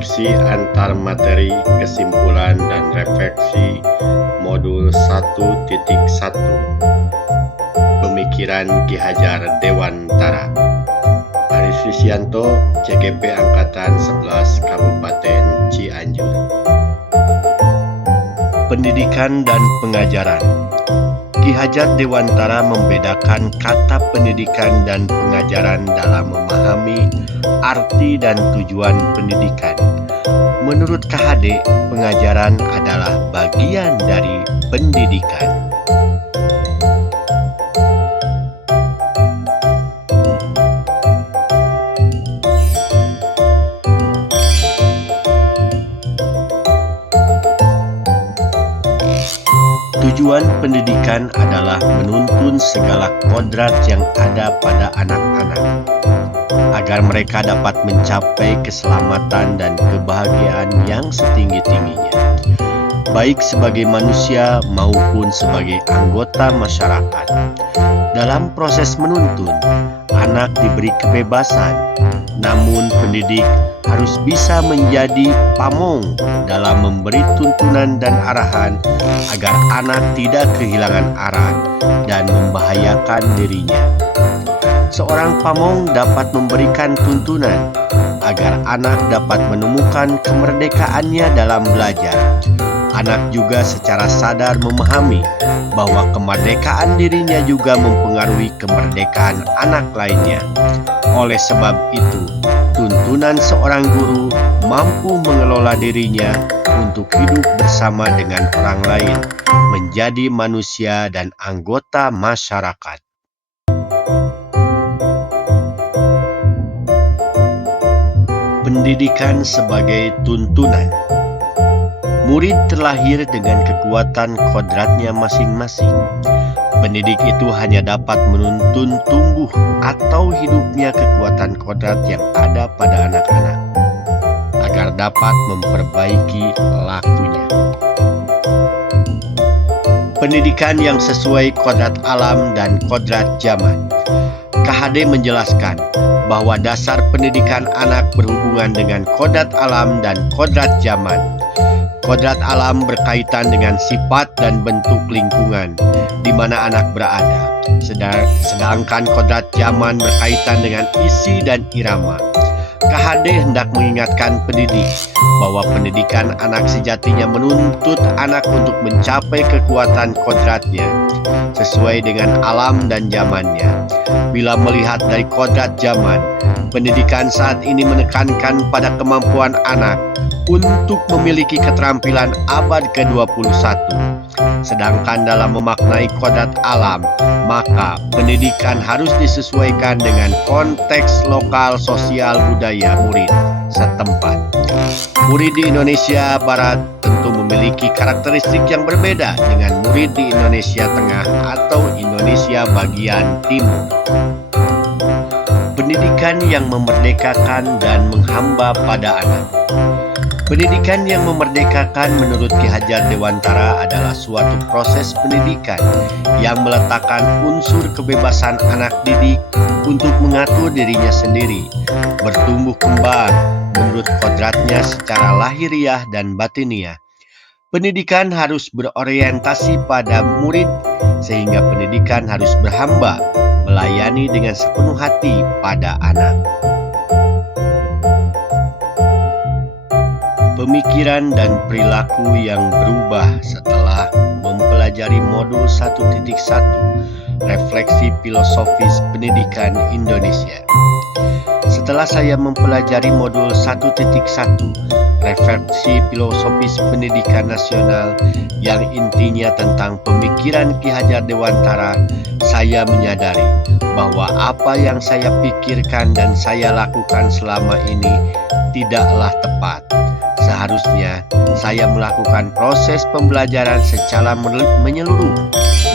koneksi antar materi, kesimpulan, dan refleksi modul 1.1 Pemikiran Ki Hajar Dewantara. Aris Risyanto, CGP Angkatan 11 Kabupaten Cianjur. Pendidikan dan pengajaran. Ki Hajar Dewantara membedakan kata pendidikan dan pengajaran dalam memahami arti dan tujuan pendidikan. Menurut KHD, pengajaran adalah bagian dari pendidikan. Tujuan pendidikan adalah menuntun segala kodrat yang ada pada anak-anak, agar mereka dapat mencapai keselamatan dan kebahagiaan yang setinggi-tingginya, baik sebagai manusia maupun sebagai anggota masyarakat. Dalam proses menuntun, anak diberi kebebasan, namun pendidik harus bisa menjadi pamong dalam memberi tuntunan dan arahan agar anak tidak kehilangan arah dan membahayakan dirinya. Seorang pamong dapat memberikan tuntunan agar anak dapat menemukan kemerdekaannya dalam belajar. Anak juga secara sadar memahami bahwa kemerdekaan dirinya juga mempengaruhi kemerdekaan anak lainnya. Oleh sebab itu, tuntunan seorang guru mampu mengelola dirinya untuk hidup bersama dengan orang lain, menjadi manusia dan anggota masyarakat. Pendidikan sebagai tuntunan. Murid terlahir dengan kekuatan kodratnya masing-masing. Pendidik itu hanya dapat menuntun tumbuh atau hidupnya kekuatan kodrat yang ada pada anak-anak, agar dapat memperbaiki lakunya. Pendidikan yang sesuai kodrat alam dan kodrat zaman. KHD menjelaskan bahwa dasar pendidikan anak berhubungan dengan kodrat alam dan kodrat zaman. Kodrat alam berkaitan dengan sifat dan bentuk lingkungan di mana anak berada, sedangkan kodrat zaman berkaitan dengan isi dan irama. KHD hendak mengingatkan pendidik bahwa pendidikan anak sejatinya menuntut anak untuk mencapai kekuatan kodratnya sesuai dengan alam dan zamannya. Bila melihat dari kodrat zaman, pendidikan saat ini menekankan pada kemampuan anak untuk memiliki keterampilan abad ke-21. Sedangkan dalam memaknai kodrat alam, maka pendidikan harus disesuaikan dengan konteks lokal sosial budaya murid setempat. Murid di Indonesia Barat tentu memiliki karakteristik yang berbeda dengan murid di Indonesia Tengah atau Indonesia bagian timur. Pendidikan yang memerdekakan dan menghamba pada anak. Pendidikan yang memerdekakan menurut Ki Hajar Dewantara adalah suatu proses pendidikan yang meletakkan unsur kebebasan anak didik untuk mengatur dirinya sendiri, bertumbuh kembang menurut kodratnya secara lahiriah dan batiniah. Pendidikan harus berorientasi pada murid, sehingga pendidikan harus berhamba, melayani dengan sepenuh hati pada anak. Pemikiran dan perilaku yang berubah setelah mempelajari modul 1.1 Refleksi Filosofis Pendidikan Indonesia. Setelah saya mempelajari modul 1.1 Refleksi Filosofis Pendidikan Nasional yang intinya tentang pemikiran Ki Hajar Dewantara, saya menyadari bahwa apa yang saya pikirkan dan saya lakukan selama ini tidaklah tepat. Seharusnya saya melakukan proses pembelajaran secara menyeluruh,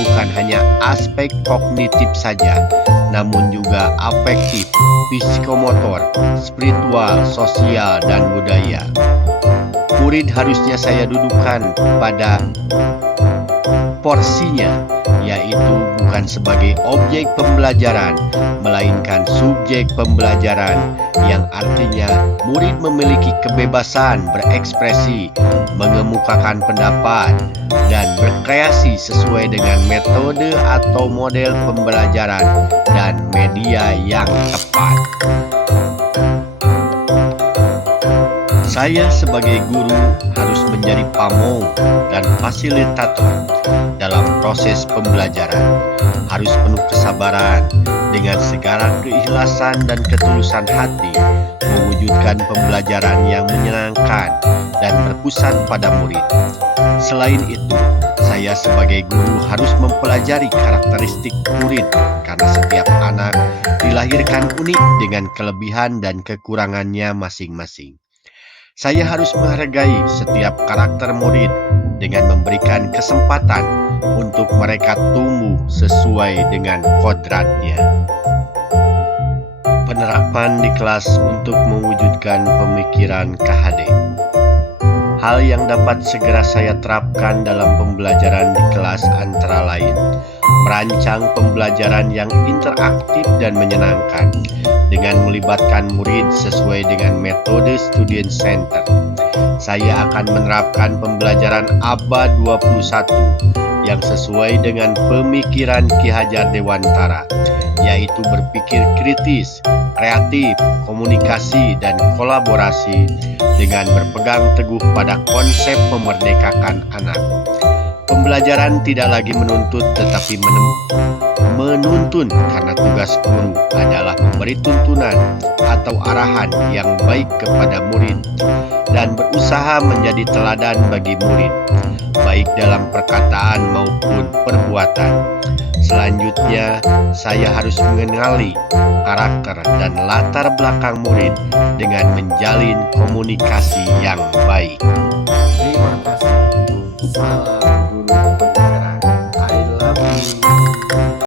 bukan hanya aspek kognitif saja, namun juga afektif, psikomotor, spiritual, sosial, dan budaya. Murid harusnya saya dudukkan pada porsinya, yaitu bukan sebagai objek pembelajaran, melainkan subjek pembelajaran, yang artinya murid memiliki kebebasan berekspresi, mengemukakan pendapat, dan berkreasi sesuai dengan metode atau model pembelajaran dan media yang tepat. Saya sebagai guru harus menjadi pamong dan fasilitator dalam proses pembelajaran. Harus penuh kesabaran dengan segala keikhlasan dan ketulusan hati, mewujudkan pembelajaran yang menyenangkan dan berpusat pada murid. Selain itu, saya sebagai guru harus mempelajari karakteristik murid karena setiap anak dilahirkan unik dengan kelebihan dan kekurangannya masing-masing. Saya harus menghargai setiap karakter murid dengan memberikan kesempatan untuk mereka tumbuh sesuai dengan kodratnya. Penerapan di kelas untuk mewujudkan pemikiran KHD. Hal yang dapat segera saya terapkan dalam pembelajaran di kelas antara lain merancang pembelajaran yang interaktif dan menyenangkan dengan melibatkan murid sesuai dengan metode student center. Saya akan menerapkan pembelajaran abad 21 yang sesuai dengan pemikiran Ki Hajar Dewantara, yaitu berpikir kritis, kreatif, komunikasi, dan kolaborasi dengan berpegang teguh pada konsep memerdekakan anak. Pembelajaran tidak lagi menuntut tetapi menuntun karena tugas guru adalah memberi tuntunan atau arahan yang baik kepada murid dan berusaha menjadi teladan bagi murid, baik dalam perkataan maupun perbuatan. Selanjutnya, saya harus mengenali karakter dan latar belakang murid dengan menjalin komunikasi yang baik. Terima kasih. Salam.